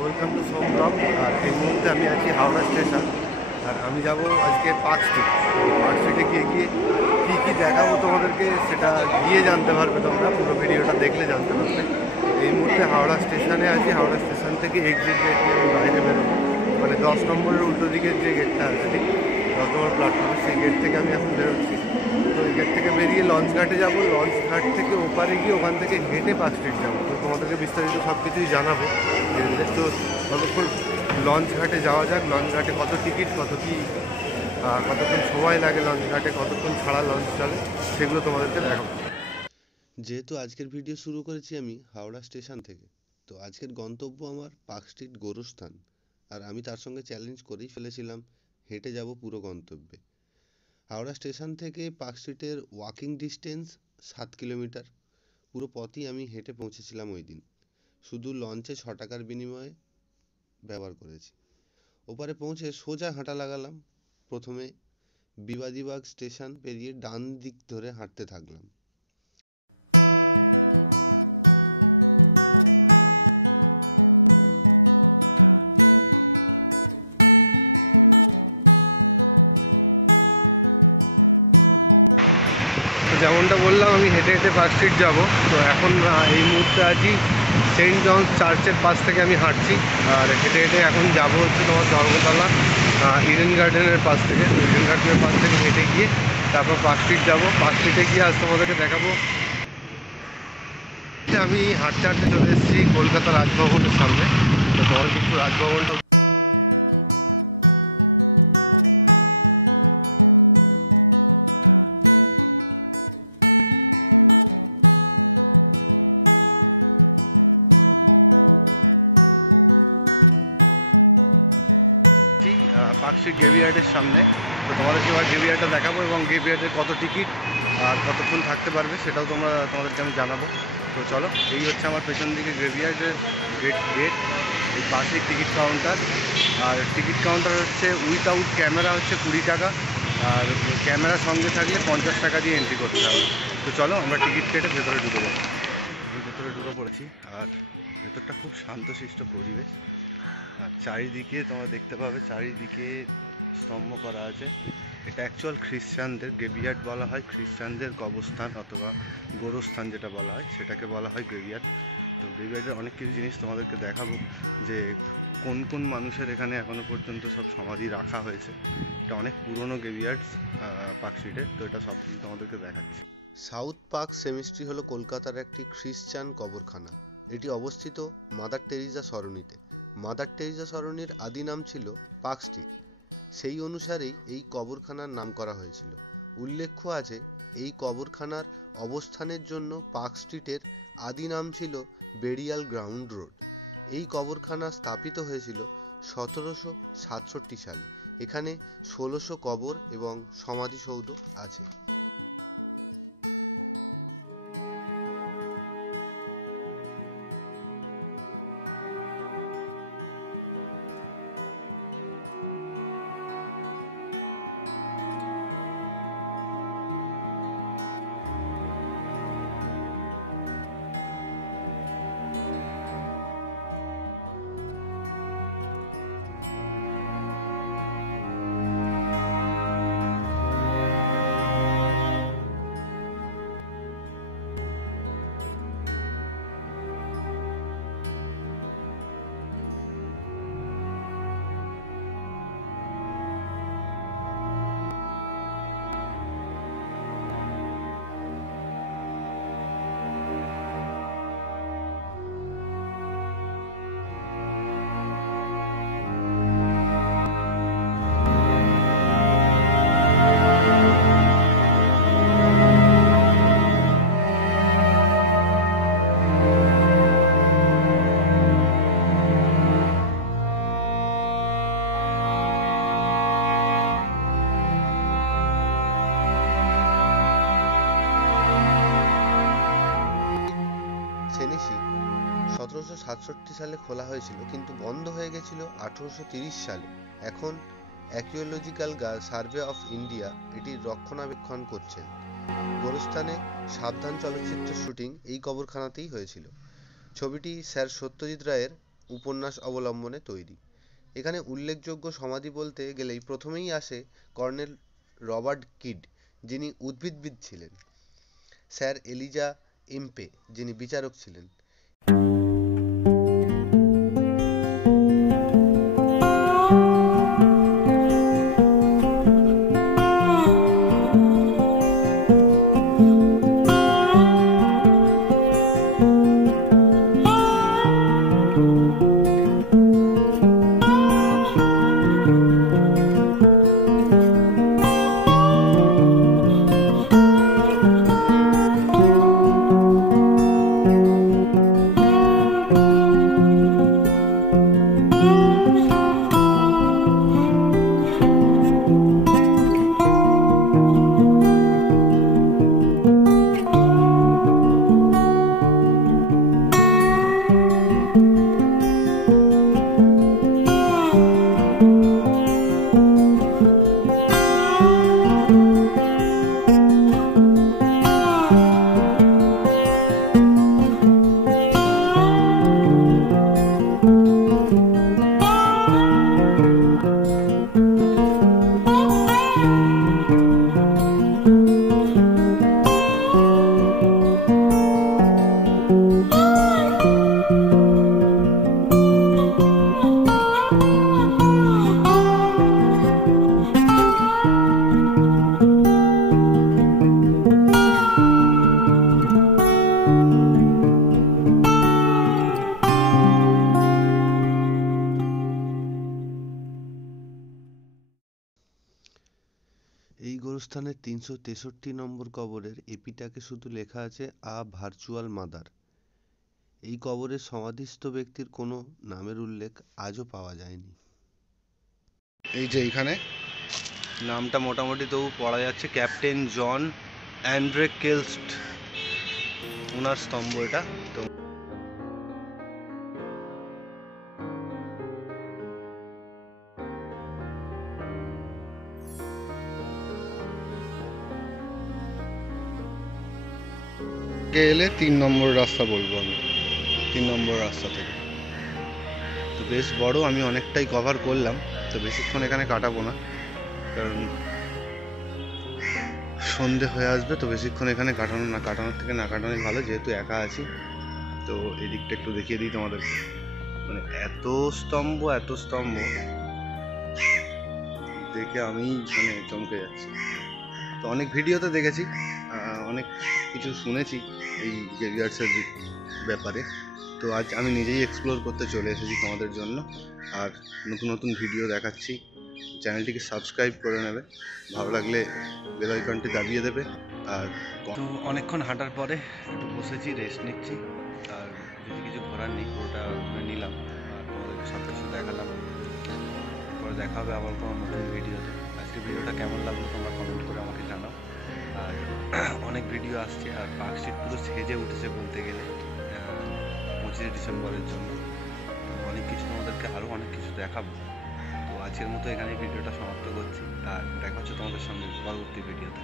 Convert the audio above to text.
Welcome to Som blog. আর এই মুহূর্তে আমি আছি হাওড়া স্টেশন, আর আমি যাব আজকে পার্ক স্ট্রিট। পার্ক স্ট্রিটে গিয়ে কী কী দেখাবো তোমাদেরকে সেটা গিয়ে জানতে পারবে, তোমরা পুরো ভিডিওটা দেখলে জানতে পারবে। এই মুহূর্তে হাওড়া স্টেশনে আছি। হাওড়া স্টেশন থেকে এক্সিট গেট নিয়ে আমি বাইরে বেরোবো, মানে 10 নম্বরের উল্টো দিকের যে গেটটা আছে, ঠিক 10 নম্বর প্ল্যাটফর্মে, সেই গেট থেকে আমি এখন বেরোচ্ছি। তো এই গেট থেকে বেরিয়ে লঞ্চ ঘাটে যাবো। লঞ্চ ঘাট থেকে ওপারে গিয়ে ওখান থেকে হেঁটে পার্ক স্ট্রিট যাবো। তো তোমাদেরকে বিস্তারিত সব কিছুই জানাবো। তো ততক্ষণ লঞ্চ ঘাটে যাওয়া যাক। লঞ্চ ঘাটে কত টিকিট, কতক্ষণ সময় লাগে লঞ্চ ঘাটে, কতক্ষণ ছাড়া লঞ্চ চলে, সেগুলো তোমাদেরকে দেখাবো। যেহেতু আজকের ভিডিও শুরু করেছি আমি হাওড়া স্টেশন থেকে, তো আজকের গন্তব্য আমার পার্ক স্ট্রিট গোরস্থান। আর আমি তার সঙ্গে চ্যালেঞ্জ করেই ফেলেছিলাম, হেঁটে যাব পুরো গন্তব্যে। হাওড়া স্টেশন থেকে পার্ক স্ট্রিটের ওয়াকিং ডিস্টেন্স 7 কিলোমিটার। পুরো পথই আমি হেঁটে পৌঁছেছিলাম ওই দিন, শুধু লঞ্চে 6 টাকার বিনিময়ে ব্যবহার করেছি। ওপারে পৌঁছে সোজা হাঁটা লাগালাম। প্রথমে বিবাদীবাগ স্টেশন পেরিয়ে ডান দিক ধরে হাঁটতে থাকলাম। যেমনটা বললাম, আমি হেঁটে হেঁটে পার্ক স্ট্রিট যাবো। তো এখন এই মুহূর্তে আছি সেন্ট জনস চার্চের পাশ থেকে আমি হাঁটছি। আর হেঁটে হেঁটে এখন যাবো হচ্ছে তোমার ধর্মতলা ইডেন গার্ডেনের পাশ থেকে। ইডেন গার্ডেনের পাশ থেকে হেঁটে গিয়ে তারপর পার্ক স্ট্রিট যাবো। পার্ক স্ট্রিটে গিয়ে আজ তোমাদেরকে দেখাবো। আমি হাঁটতে হাঁটতে চলে এসেছি কলকাতা রাজভবনের সামনে। তো তোমার কিন্তু রাজভবনটা পার্ক স্ট্রিট গ্রেভিয়ার্ডের সামনে। তো তোমাদেরকে এবার গ্রেভিয়ার্ডটা দেখাবো এবং গ্রেভিয়ার্ডের কত টিকিট আর কতক্ষণ থাকতে পারবে সেটাও তোমাদেরকে আমি জানাবো। তো চলো, এই হচ্ছে আমার পেছন দিকে গ্রেভিয়ার্ডের গেট। এই পাশে টিকিট কাউন্টার। আর টিকিট কাউন্টার হচ্ছে উইথাউট ক্যামেরা হচ্ছে 20 টাকা, আর ক্যামেরা সঙ্গে থাকলে 50 টাকা দিয়ে এন্ট্রি করতে হবে। তো চলো আমরা টিকিট কেটে ভেতরে ঢুকে যাবো। ভেতরে ঢুকে পড়েছি। আর ভেতরটা খুব শান্তশিষ্ট পরিবেশ। আর চারিদিকে তোমরা দেখতে পাবে, চারিদিকে স্তম্ভ করা আছে। এটা অ্যাকচুয়াল খ্রিস্টানদের গ্রেভিয়ার্ড বলা হয়। খ্রিস্টানদের কবরস্থান অথবা গোরস্থান যেটা বলা হয় সেটাকে বলা হয় গ্রেভিয়ার্ড। তো গ্রেভিয়ার্ডের অনেক কিছু জিনিস তোমাদেরকে দেখাবো, যে কোন কোন মানুষের এখানে এখনও পর্যন্ত সব সমাধি রাখা হয়েছে। এটা অনেক পুরনো গ্রেভিয়ার্ডস পার্ক স্ট্রিটে। তো এটা সব কিছু তোমাদেরকে দেখাচ্ছি। সাউথ পার্ক সেমিস্ট্রি হলো কলকাতার একটি খ্রিস্টান কবরখানা। এটি অবস্থিত মাদার টেরিজা সরণিতে। মাদার টেরিজা সরণির আদি নাম ছিল পার্ক স্ট্রিট। সেই অনুসারেই এই কবরখানার নাম করা হয়েছিল। উল্লেখ্য আছে, এই কবরখানার অবস্থানের জন্য পার্ক স্ট্রিটের আদি নাম ছিল বেরিয়াল গ্রাউন্ড রোড। এই কবরখানা স্থাপিত হয়েছিল 1767 সালে। এখানে 1600 কবর এবং সমাধিসৌধ আছে। সেনেসি 1767 সালে খোলা হয়েছিল, কিন্তু বন্ধ হয়ে গেছিল 1830 সালে। এখন আর্কিওলজিক্যাল সার্ভে অফ ইন্ডিয়া এটির রক্ষণাবেক্ষণ করছেন। গোরস্থানে সাবধান চলচ্চিত্রের শুটিং এই কবরখানাতেই হয়েছিল। ছবিটি স্যার সত্যজিৎ রায়ের উপন্যাস অবলম্বনে তৈরি। এখানে উল্লেখযোগ্য সমাধি বলতে গেলেই প্রথমেই আসে কর্নেল রবার্ট কিড, যিনি উদ্ভিদবিদ ছিলেন, স্যার এলিজা এম্পে, যিনি বিচারক ছিলেন। এই গোরস্থানের 363 নম্বর কবরের এপিটাকে শুধু লেখা আছে আ ভার্চুয়াল মাদার। এই কবরের সমাধিস্থ ব্যক্তির কোনো নামের উল্লেখ আজও পাওয়া যায়নি। এই যে এইখানে নামটা মোটামুটি তবু পড়া যাচ্ছে, ক্যাপ্টেন জন অ্যান্ড্রে কেলস্ট, ওনার স্তম্ভ এটা। তো এলে 3 নম্বর রাস্তা বলবো আমি, 3 নম্বর রাস্তা থেকে। তো বেশ বড়, আমি অনেকটাই কভার করলাম, তো বেশিক্ষণ এখানে কাটাবো না, কারণ সন্ধে হয়ে আসবে। তো বেশিক্ষণ এখানে কাটানোর থেকে না কাটানোই ভালো, যেহেতু একা আছি। তো এই দিকটা একটু দেখিয়ে দিই তোমাদেরকে। মানে এত স্তম্ভ দেখে আমি মানে চমকে যাচ্ছি। তো অনেক ভিডিওতে দেখেছি, অনেক কিছু শুনেছি এই গ্রেভিয়ার্ডসের ব্যাপারে। তো আজ আমি নিজেই এক্সপ্লোর করতে চলে এসেছি তোমাদের জন্য, আর নতুন নতুন ভিডিও দেখাচ্ছি। চ্যানেলটিকে সাবস্ক্রাইব করে নেবে, ভালো লাগলে বেল আইকনটি দাবিয়ে দেবে। আর তো অনেকক্ষণ হাঁটার পরে একটু বসেছি, রেস্ট নিচ্ছি, আর যদি কিছু ঘোরার নেই ওটা নিলাম, আর তোমাদেরকে সব কিছু দেখালাম। পরে দেখা হবে আবার কোনো নতুন ভিডিওতে। আজকে ভিডিওটা কেমন লাগলো তোমরা কমেন্ট করে আমাকে জানাও। আর অনেক ভিডিও আসছে, আর পার্ক স্ট্রিট পুরো সেজে উঠেছে বলতে গেলে 25শে ডিসেম্বরের জন্য। তো অনেক কিছু তোমাদেরকে আরও অনেক কিছু দেখাবো। তো আজকের মতো এখানে ভিডিওটা সমাপ্ত করছি, আর দেখা হচ্ছে তোমাদের সঙ্গে পরবর্তী ভিডিওতে।